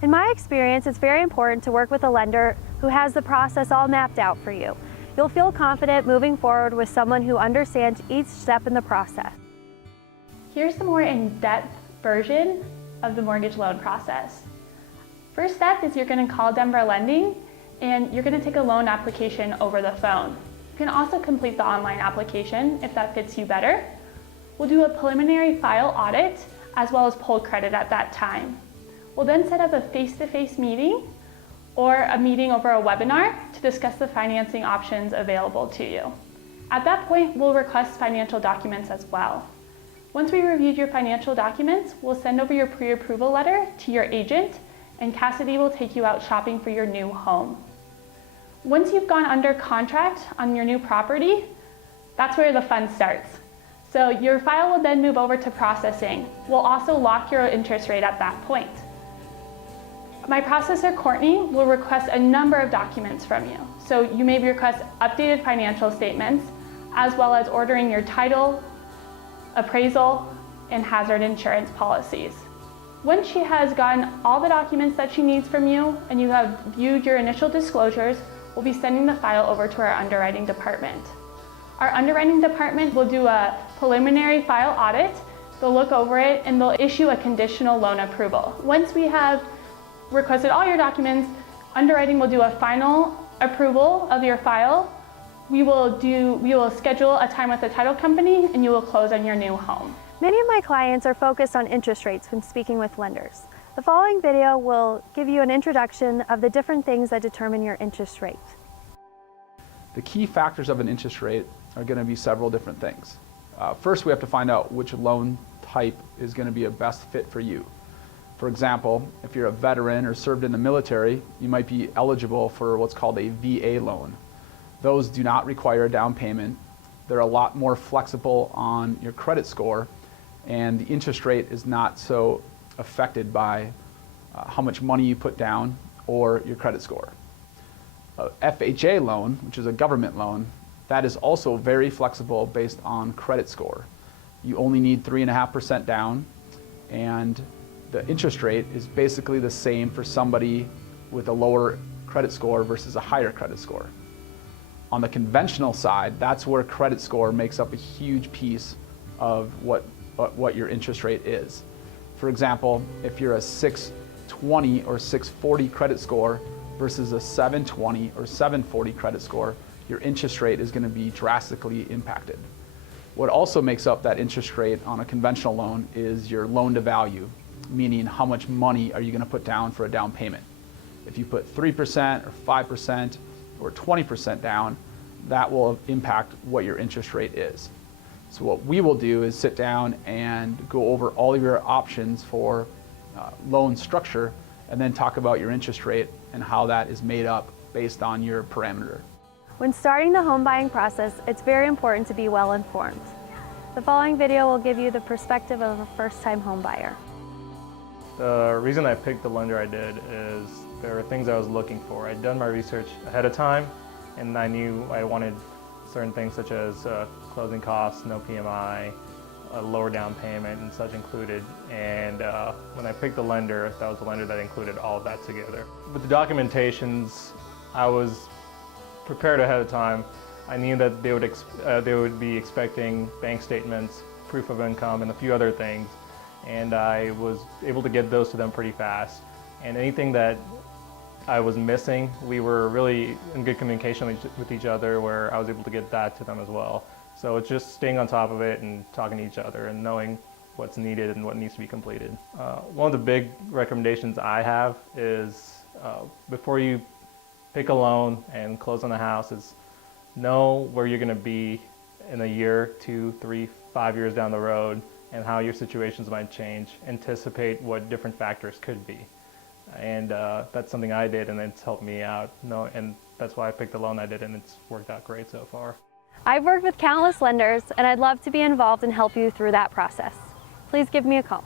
In my experience, it's very important to work with a lender who has the process all mapped out for you. You'll feel confident moving forward with someone who understands each step in the process. Here's the more in-depth version of the mortgage loan process. First step is you're going to call Denver Lending and you're going to take a loan application over the phone. You can also complete the online application if that fits you better. We'll do a preliminary file audit as well as pull credit at that time. We'll then set up a face-to-face meeting or a meeting over a webinar to discuss the financing options available to you. At that point, we'll request financial documents as well. Once we reviewed your financial documents, we'll send over your pre-approval letter to your agent, and Cassidy will take you out shopping for your new home. Once you've gone under contract on your new property, that's where the fun starts. So your file will then move over to processing. We'll also lock your interest rate at that point. My processor, Courtney, will request a number of documents from you. So you may request updated financial statements, as well as ordering your title, appraisal, and hazard insurance policies. Once she has gotten all the documents that she needs from you and you have viewed your initial disclosures, we'll be sending the file over to our underwriting department. Our underwriting department will do a preliminary file audit, they'll look over it, and they'll issue a conditional loan approval. Once we have requested all your documents, underwriting will do a final approval of your file. We will schedule a time with the title company and you will close on your new home. Many of my clients are focused on interest rates when speaking with lenders. The following video will give you an introduction of the different things that determine your interest rate. The key factors of an interest rate are going to be several different things. First, we have to find out which loan type is going to be a best fit for you. For example, if you're a veteran or served in the military, you might be eligible for what's called a VA loan. Those do not require a down payment. They're a lot more flexible on your credit score, and the interest rate is not so affected by how much money you put down or your credit score. A FHA loan, which is a government loan, that is also very flexible based on credit score. You only need 3.5% down, and the interest rate is basically the same for somebody with a lower credit score versus a higher credit score. On the conventional side, that's where credit score makes up a huge piece of what your interest rate is. For example, if you're a 620 or 640 credit score versus a 720 or 740 credit score, your interest rate is going to be drastically impacted. What also makes up that interest rate on a conventional loan is your loan to value, meaning how much money are you going to put down for a down payment. If you put 3% or 5% or 20% down, that will impact what your interest rate is. So what we will do is sit down and go over all of your options for loan structure and then talk about your interest rate and how that is made up based on your parameter. When starting the home buying process, it's very important to be well informed. The following video will give you the perspective of a first-time home buyer. The reason I picked the lender I did is there were things I was looking for. I'd done my research ahead of time, and I knew I wanted certain things such as closing costs, no PMI, a lower down payment and such included. And when I picked the lender, that was the lender that included all of that together. With the documentations, I was prepared ahead of time. I knew that they would be expecting bank statements, proof of income, and a few other things. And I was able to get those to them pretty fast. And anything that I was missing, we were really in good communication with each other, where I was able to get that to them as well. So it's just staying on top of it and talking to each other and knowing what's needed and what needs to be completed. One of the big recommendations I have is before you pick a loan and close on a house is know where you're going to be in a year, 2, 3, 5 years down the road and how your situations might change. Anticipate what different factors could be. And that's something I did, and it's helped me out. And that's why I picked the loan I did, and it's worked out great so far. I've worked with countless lenders, and I'd love to be involved and help you through that process. Please give me a call.